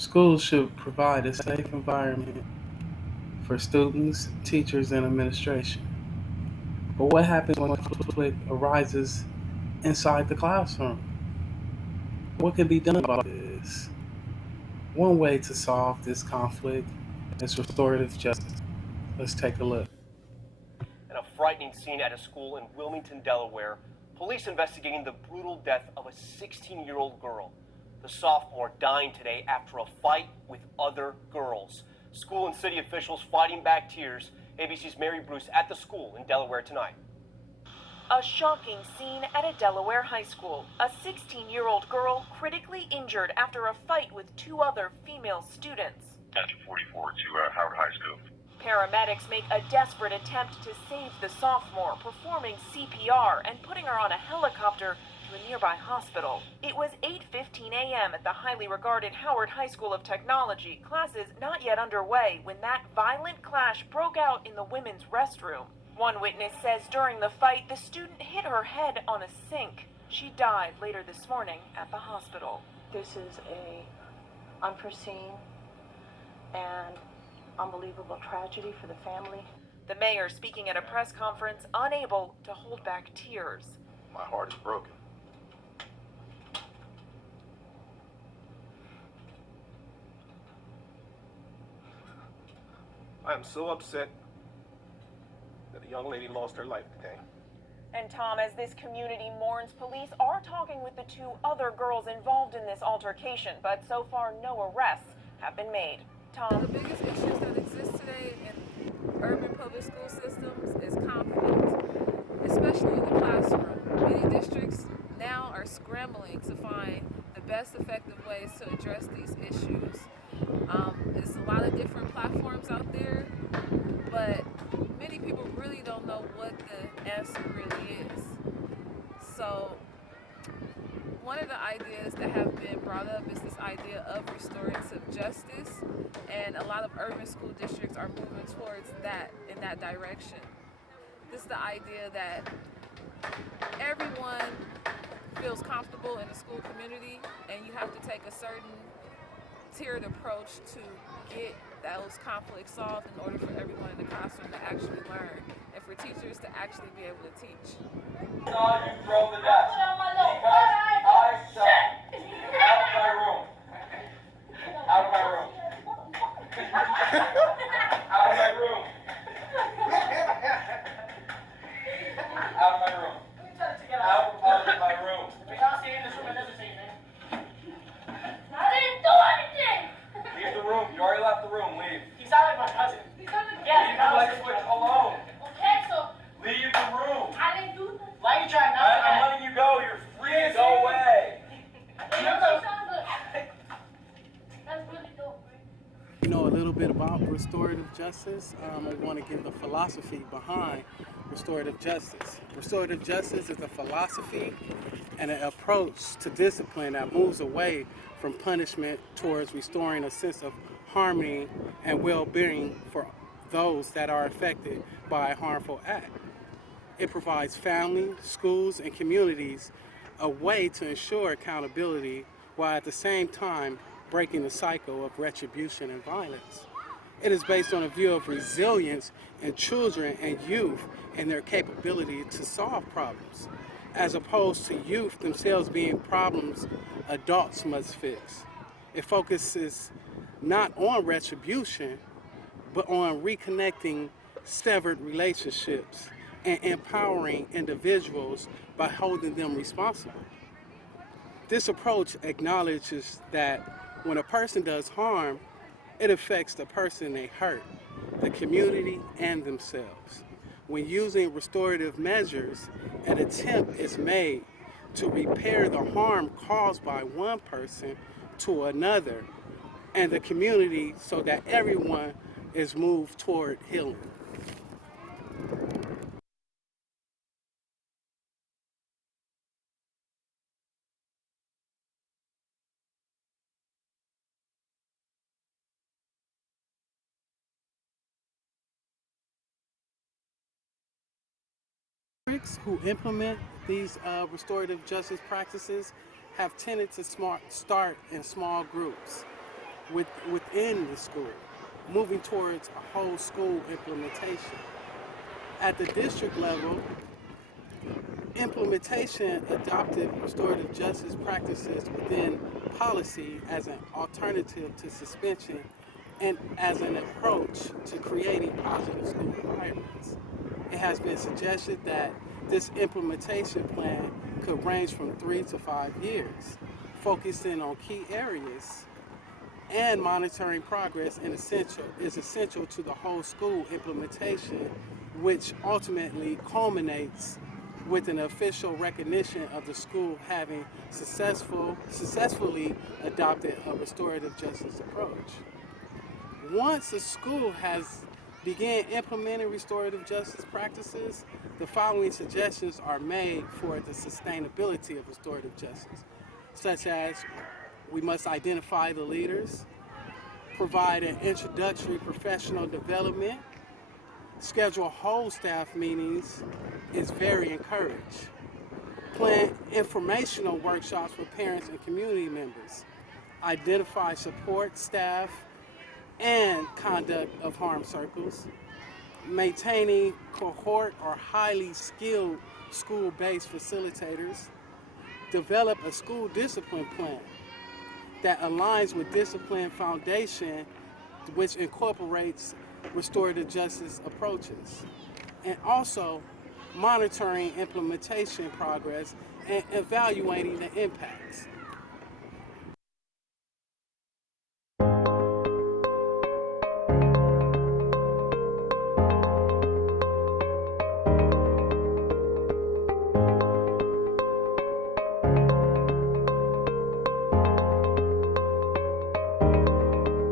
Schools should provide a safe environment for students, teachers, and administration. But what happens when conflict arises inside the classroom? What can be done about this? One way to solve this conflict is restorative justice. Let's take a look. And a frightening scene at a school in Wilmington, Delaware. Police investigating the brutal death of a 16-year-old girl. The sophomore dying today after a fight with other girls. School and city officials fighting back tears. ABC's Mary Bruce at the school in Delaware tonight. A shocking scene at a Delaware high school. A 16-year-old girl critically injured after a fight with two other female students. Attention 44 to Howard High School. Paramedics make a desperate attempt to save the sophomore, performing CPR and putting her on a helicopter to a nearby hospital. It was 8:15 a.m. at the highly regarded Howard High School of Technology, classes not yet underway, when that violent clash broke out in the women's restroom. One witness says during the fight, the student hit her head on a sink. She died later this morning at the hospital. This is a unforeseen and unbelievable tragedy for the family. The mayor speaking at a press conference, unable to hold back tears. My heart is broken. I am so upset that a young lady lost her life today. And Tom, as this community mourns, police are talking with the two other girls involved in this altercation, but so far no arrests have been made. Tom. The biggest issues that exist today in urban public school systems is conflict, especially in the classroom. Many districts now are scrambling to find the best effective ways to address these issues. There's a lot of different platforms out there, but many people really don't know what the answer really is. So one of the ideas that have been brought up is this idea of restorative justice, and a lot of urban school districts are moving towards that, in that direction. This is the idea that everyone feels comfortable in the school community, and you have to take a certain tiered approach to get those conflicts solved in order for everyone in the classroom to actually learn, and for teachers to actually be able to teach. Saw you throw the desk because I said, out of my room. Out of my room. Out of my room. Out of my room. Out of my room. We're not staying in this room and doesn't say anything. I didn't do anything. Leave the room. You already left the room. Leave. He sounded like my cousin. Yes, leave the light switch alone. Okay, so. Leave the room. I didn't do that. Why are you trying not to? I'm letting you go. You're free to go away. That's really dope, right? You know a little bit about restorative justice. I want to give the philosophy behind restorative justice. Restorative justice is a philosophy and an approach to discipline that moves away from punishment towards restoring a sense of harmony and well-being for those that are affected by a harmful act. It provides families, schools, and communities a way to ensure accountability while at the same time breaking the cycle of retribution and violence. It is based on a view of resilience in children and youth and their capability to solve problems, as opposed to youth themselves being problems adults must fix. It focuses not on retribution, but on reconnecting severed relationships and empowering individuals by holding them responsible. This approach acknowledges that when a person does harm, it affects the person they hurt, the community, and themselves. When using restorative measures, an attempt is made to repair the harm caused by one person to another and the community so that everyone is moved toward healing. Districts who implement these restorative justice practices have tended to start in small groups. within the school, moving towards a whole school implementation. At the district level, implementation adopted restorative justice practices within policy as an alternative to suspension and as an approach to creating positive school environments. It has been suggested that this implementation plan could range from 3 to 5 years, focusing on key areas and monitoring progress is essential to the whole school implementation, which ultimately culminates with an official recognition of the school having successfully adopted a restorative justice approach. Once a school has began implementing restorative justice practices, the following suggestions are made for the sustainability of restorative justice, such as we must identify the leaders, provide an introductory professional development, schedule whole staff meetings is very encouraged. Plan informational workshops for parents and community members. Identify support staff and conduct of harm circles. Maintaining cohort or highly skilled school-based facilitators. Develop a school discipline plan that aligns with discipline foundation, which incorporates restorative justice approaches. And also monitoring implementation progress and evaluating the impacts.